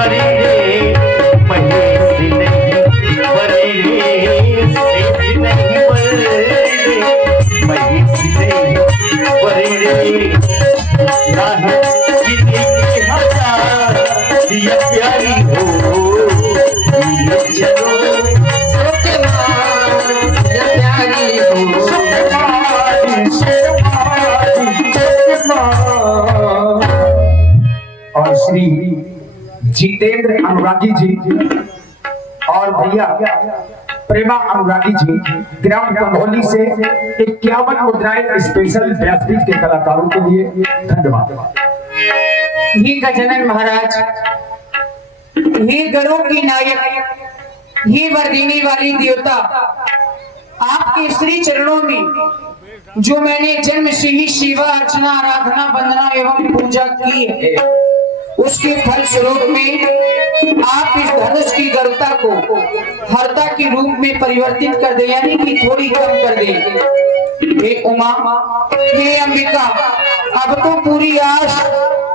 बरी रे महेश नहीं बरी रे सेठ नहीं बरी रे महेश नहीं बरी रे नाही किसी के हजार दिया प्यारी हो चलो और श्री जितेंद्र अनुरागी जी और भैया प्रेमा अनुरागी जी ग्राम कंभोली से 51 मुद्राएं स्पेशल व्यासपीठ के कलाकारों के लिए धन्यवाद। हे गजानन महाराज, हे गणों की नायक, हे वर्दिनी वाली देवता, आपके श्री चरणों में जो मैंने जन्म से ही सेवा अर्चना आराधना वंदना एवं पूजा की है, उसके फल स्वरूप में आप इस धनुष की गरुता को हरता के रूप में परिवर्तित कर दे, यानी कि थोड़ी कम कर दे। हे उमा, हे अंबिका, अब तो पूरी आस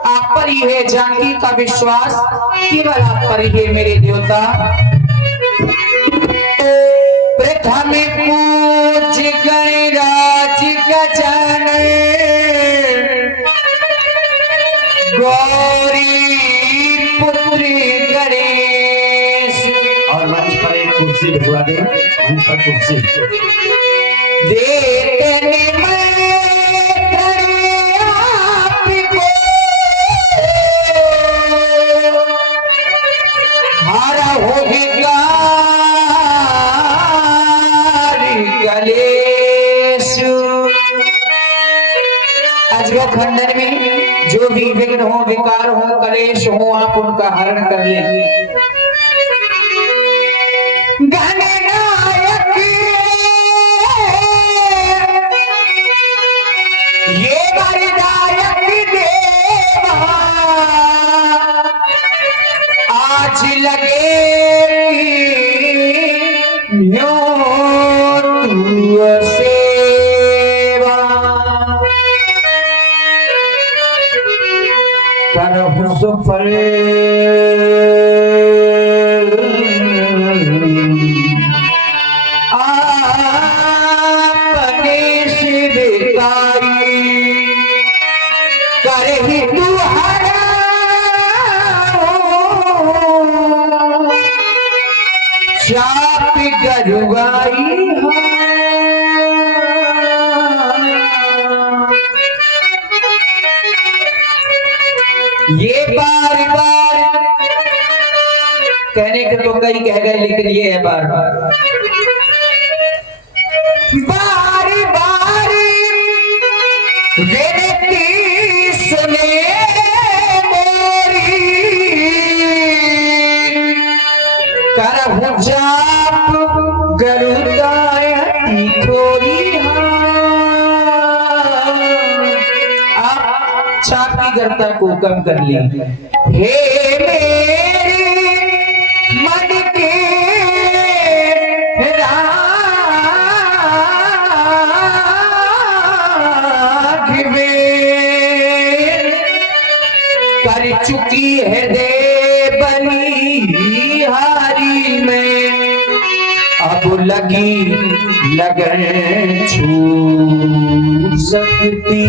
आप पर ही है, जानकी का विश्वास केवल आप पर ही है मेरे देवता। प्रथम पूज गणराज गजानन गौरी पुत्र गणेश। और मंच पर एक कुर्सी भिजवा दे, मंच पर कुर्सी देखने में करे आपको हारा होगा कलेश। आज वो खंडन में जो भी विघ्न हो, विकार हो, कलेश हो, आप उनका हरण कर लेंगे। गणनायक ये वरदायक देवा आज लगे सेवा करहु सुफल आपने शिवकारी करहि तुहरा चाप गरुआई ये बार बार कहने के तो कई कह गए, लेकिन ये है बार बार बार बार विनती सुने मोरी करहु जाप गरुदायती थोड़ी। आप छाप की गरुता को कम कर ली। हे मेरे मन के राघवे कर चुकी है दे बलिहारी में, अब लगी लगन छू सकती,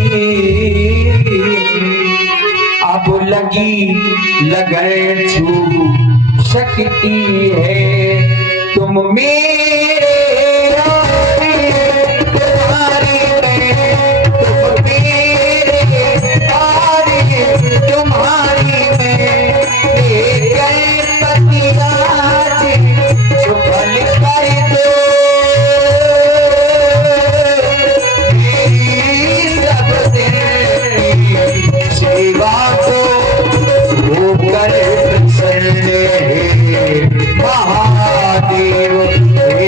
अब लगी लगन छू सकती है तुम मेरे तुम्हारे में, तुम मेरे तुम्हारी में गणपति राज जो भल कर दो मेरी सब दिन सेवा को वो कर प्रसन्न महादेव हे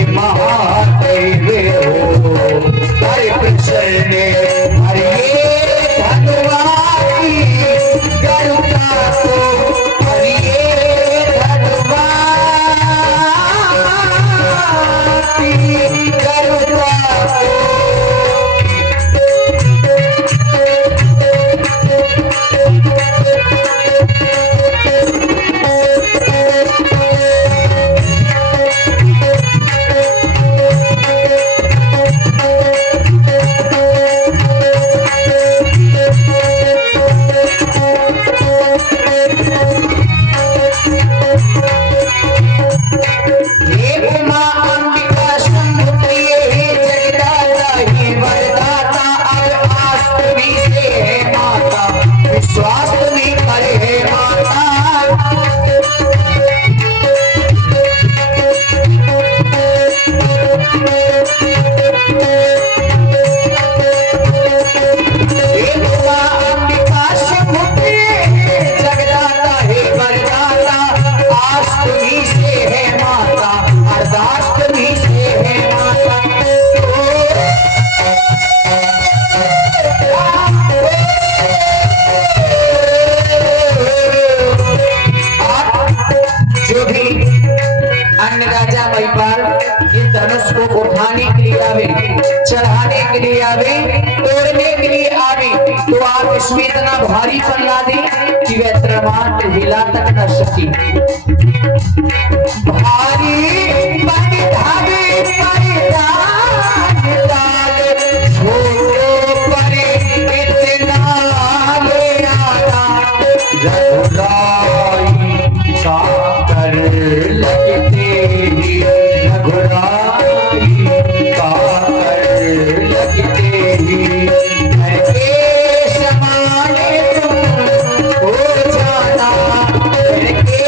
आवे, चढ़ाने के लिए आवे, तोड़ने के लिए आवे, तो आप इसमें इतना भारी फल ला दे कि वह त्रमांत हिला तक न सकी। भारी बन धागे पर दान डाल, छोटो पर इतना ले आना, रघुराई का कर लगते ही, रघुराई का कर लगते ही, के समाने तुम हो जाना, के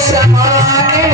समाने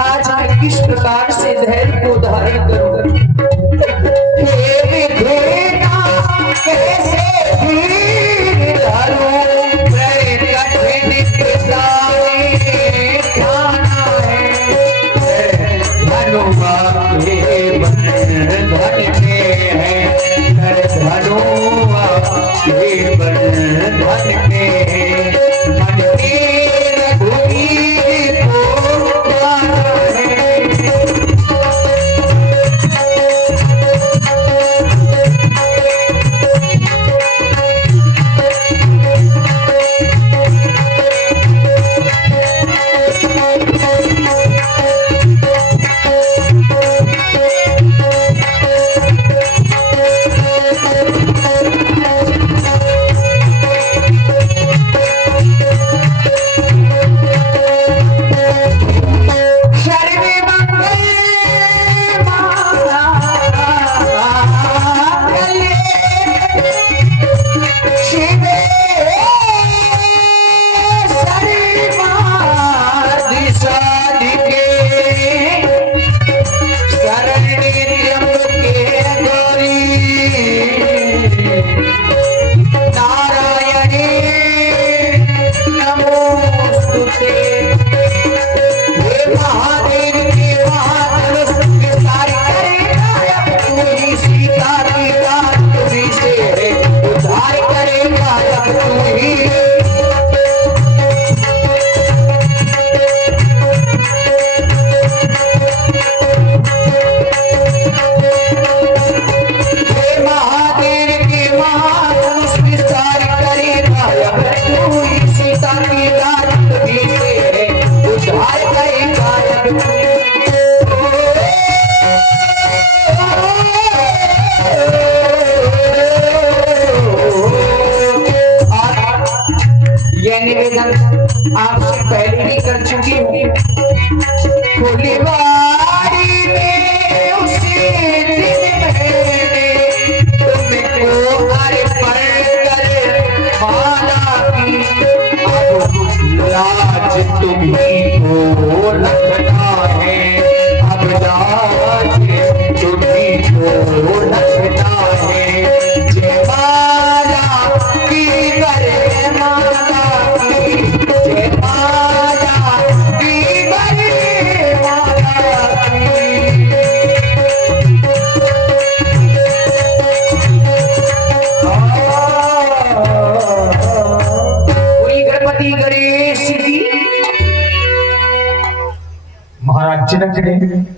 आज मैं किस प्रकार से धैर्य को धारण करूंगा। हे विधेना कैसे धीर धरूं, मेरे कठिन पिताने ठाना है, धनुआ के बंधन में है, धनुआ के बंधन में है, मन में रघुवीर को पाना है। यह निवेदन आपसे पहले भी कर चुकी हूँ। फुलवारी में उसी दिन मैंने तुमको अर्पण कर माला की, अब लाज तुम्हीं को रखना है, अब लाज तुम्हीं को रखना है। जय माला की करे माला की, जय माला की करे माला की। सिद्धि। महाराज जनक ने